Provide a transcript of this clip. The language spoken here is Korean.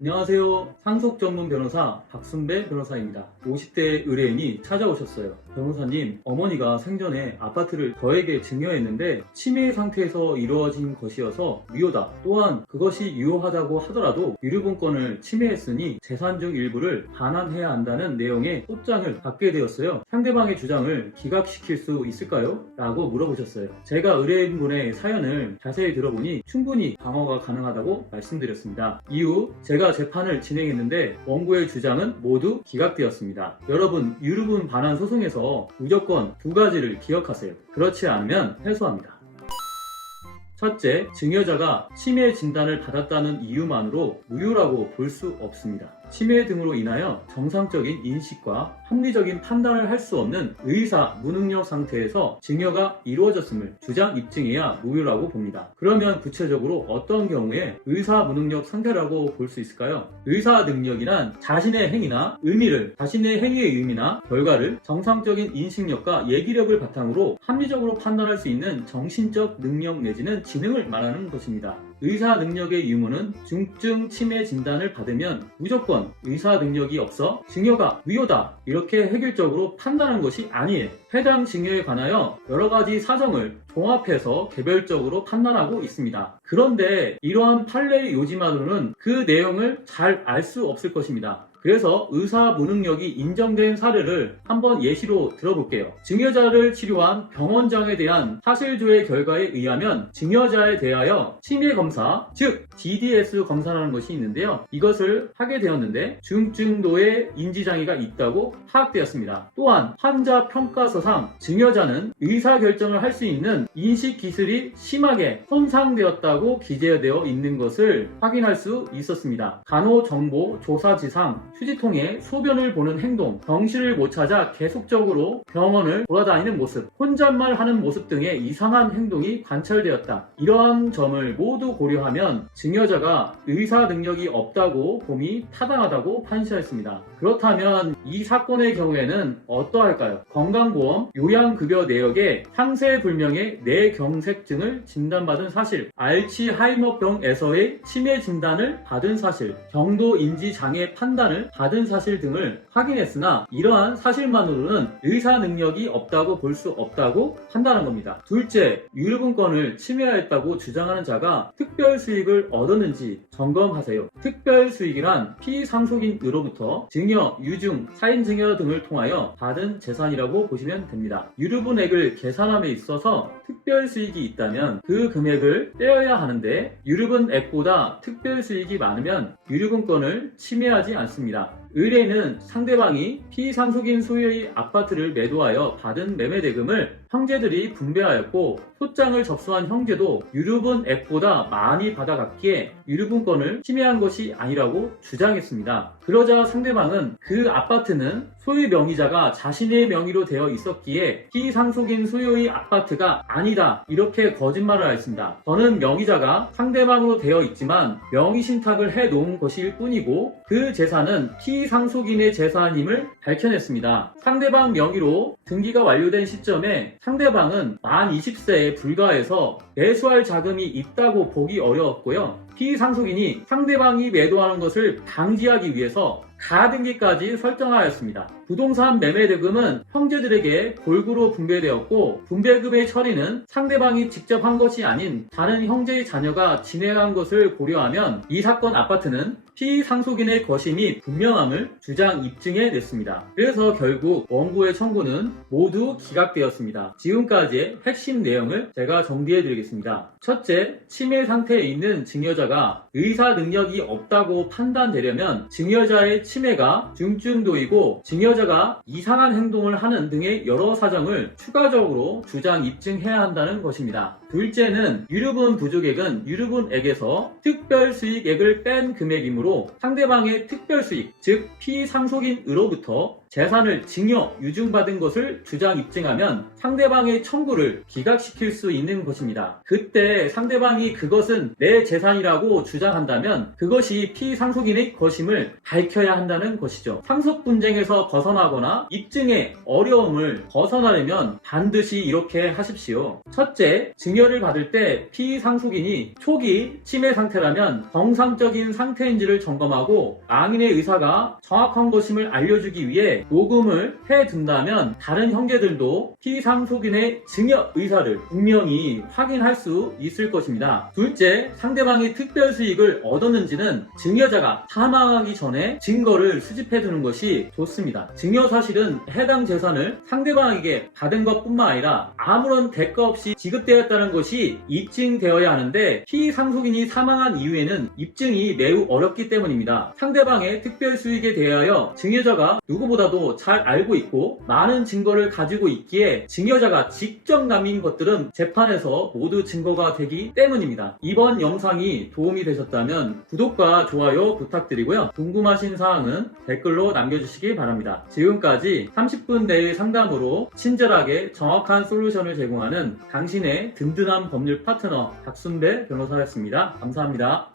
안녕하세요. 상속 전문 변호사 박순배 변호사입니다. 50대 의뢰인이 찾아오셨어요. 변호사님, 어머니가 생전에 아파트를 저에게 증여했는데 치매 상태에서 이루어진 것이어서 유효다. 또한 그것이 유효하다고 하더라도 유류분권을 침해했으니 재산 중 일부를 반환해야 한다는 내용의 소장을 받게 되었어요. 상대방의 주장을 기각시킬 수 있을까요? 라고 물어보셨어요. 제가 의뢰인분의 사연을 자세히 들어보니 충분히 방어가 가능하다고 말씀드렸습니다. 이후 제가 재판을 진행했는데 원고의 주장은 모두 기각되었습니다. 여러분, 유류분 반환 소송에서 무조건 두 가지를 기억하세요. 그렇지 않으면 패소합니다. 첫째, 증여자가 치매 진단을 받았다는 이유만으로 무효라고 볼 수 없습니다. 치매 등으로 인하여 정상적인 인식과 합리적인 판단을 할 수 없는 의사 무능력 상태에서 증여가 이루어졌음을 주장 입증해야 무효라고 봅니다. 그러면 구체적으로 어떤 경우에 의사 무능력 상태라고 볼 수 있을까요? 의사 능력이란 자신의 행위나 의미를, 자신의 행위의 의미나 결과를 정상적인 인식력과 예기력을 바탕으로 합리적으로 판단할 수 있는 정신적 능력 내지는 지능을 말하는 것입니다. 의사 능력의 유무는 중증 치매 진단을 받으면 무조건 의사 능력이 없어 증여가 무효다 이렇게 획일적으로 판단하는 것이 아니에요. 해당 증여에 관하여 여러 가지 사정을 종합해서 개별적으로 판단하고 있습니다. 그런데 이러한 판례의 요지만으로는 그 내용을 잘 알 수 없을 것입니다. 그래서 의사 무능력이 인정된 사례를 한번 예시로 들어볼게요. 증여자를 치료한 병원장에 대한 사실조회 결과에 의하면 증여자에 대하여 치매 검사, 즉 DDS 검사라는 것이 있는데요. 이것을 하게 되었는데 중증도의 인지장애가 있다고 파악되었습니다. 또한 환자 평가서상 증여자는 의사결정을 할 수 있는 인식기술이 심하게 손상되었다고 기재되어 있는 것을 확인할 수 있었습니다. 간호정보조사지상 휴지통에 소변을 보는 행동, 병실을 못 찾아 계속적으로 병원을 돌아다니는 모습, 혼잣말하는 모습 등의 이상한 행동이 관찰되었다. 이러한 점을 모두 고려하면 증여자가 의사 능력이 없다고 봄이 타당하다고 판시하였습니다. 그렇다면 이 사건의 경우에는 어떠할까요? 건강보험 요양급여 내역에 상세불명의 뇌경색증을 진단받은 사실, 알츠하이머병에서의 치매 진단을 받은 사실, 경도인지장애 판단을 받은 사실 등을 확인했으나 이러한 사실만으로는 의사 능력이 없다고 볼 수 없다고 판단한 겁니다. 둘째, 유류분권을 침해하였다고 주장하는 자가 특별 수익을 얻었는지 점검하세요. 특별 수익이란 피상속인으로부터 증여, 유증, 사인증여 등을 통하여 받은 재산이라고 보시면 됩니다. 유류분액을 계산함에 있어서 특별 수익이 있다면 그 금액을 떼어야 하는데 유류분액보다 특별 수익이 많으면 유류분권을 침해하지 않습니다. 의뢰인은 상대방이 피상속인 소유의 아파트를 매도하여 받은 매매대금을 형제들이 분배하였고 소장을 접수한 형제도 유류분액보다 많이 받아갔기에 유류분권을 침해한 것이 아니라고 주장했습니다. 그러자 상대방은 그 아파트는 소유 명의자가 자신의 명의로 되어 있었기에 피상속인 소유의 아파트가 아니다 이렇게 거짓말을 하였습니다. 저는 명의자가 상대방으로 되어 있지만 명의신탁을 해놓은 것일 뿐이고 그 재산은 피상속인의 재산임을 밝혀냈습니다. 상대방 명의로 등기가 완료된 시점에 상대방은 만 20세에 불과해서 매수할 자금이 있다고 보기 어려웠고요. 피상속인이 상대방이 매도하는 것을 방지하기 위해서 가등기까지 설정하였습니다. 부동산 매매대금은 형제들에게 골고루 분배되었고 분배금의 처리는 상대방이 직접 한 것이 아닌 다른 형제의 자녀가 진행한 것을 고려하면 이 사건 아파트는 피상속인의 것임이 분명함을 주장 입증해냈습니다. 그래서 결국 원고의 청구는 모두 기각되었습니다. 지금까지의 핵심 내용을 제가 정리해드리겠습니다. 첫째, 치매 상태에 있는 증여자가 의사 능력이 없다고 판단되려면 증여자의 치매가 중증도이고 증여자가 이상한 행동을 하는 등의 여러 사정을 추가적으로 주장 입증해야 한다는 것입니다. 둘째는 유류분 부족액은 유류분액에서 특별수익액을 뺀 금액이므로 상대방의 특별수익, 즉 피상속인으로부터 재산을 증여, 유증받은 것을 주장 입증하면 상대방의 청구를 기각시킬 수 있는 것입니다. 그때 상대방이 그것은 내 재산이라고 주장한다면 그것이 피상속인의 것임을 밝혀야 한다는 것이죠. 상속 분쟁에서 벗어나거나 입증의 어려움을 벗어나려면 반드시 이렇게 하십시오. 첫째, 증여를 받을 때 피상속인이 초기 치매 상태라면 정상적인 상태인지를 점검하고 망인의 의사가 정확한 것임을 알려주기 위해 녹음을 해둔다면 다른 형제들도 피상속인의 증여 의사를 분명히 확인할 수 있을 것입니다. 둘째, 상대방이 특별 수익을 얻었는지는 증여자가 사망하기 전에 증거를 수집해두는 것이 좋습니다. 증여 사실은 해당 재산을 상대방에게 받은 것뿐만 아니라 아무런 대가 없이 지급되었다는 것이 입증되어야 하는데 피상속인이 사망한 이후에는 입증이 매우 어렵기 때문입니다. 상대방의 특별 수익에 대하여 증여자가 누구보다도 잘 알고 있고 많은 증거를 가지고 있기에 증여자가 직접 남긴 것들은 재판에서 모두 증거가 되기 때문입니다. 이번 영상이 도움이 되셨다면 구독과 좋아요 부탁드리고요. 궁금하신 사항은 댓글로 남겨주시기 바랍니다. 지금까지 30분 내의 상담으로 친절하게 정확한 솔루션을 제공하는 당신의 든든한 법률 파트너 박순배 변호사였습니다. 감사합니다.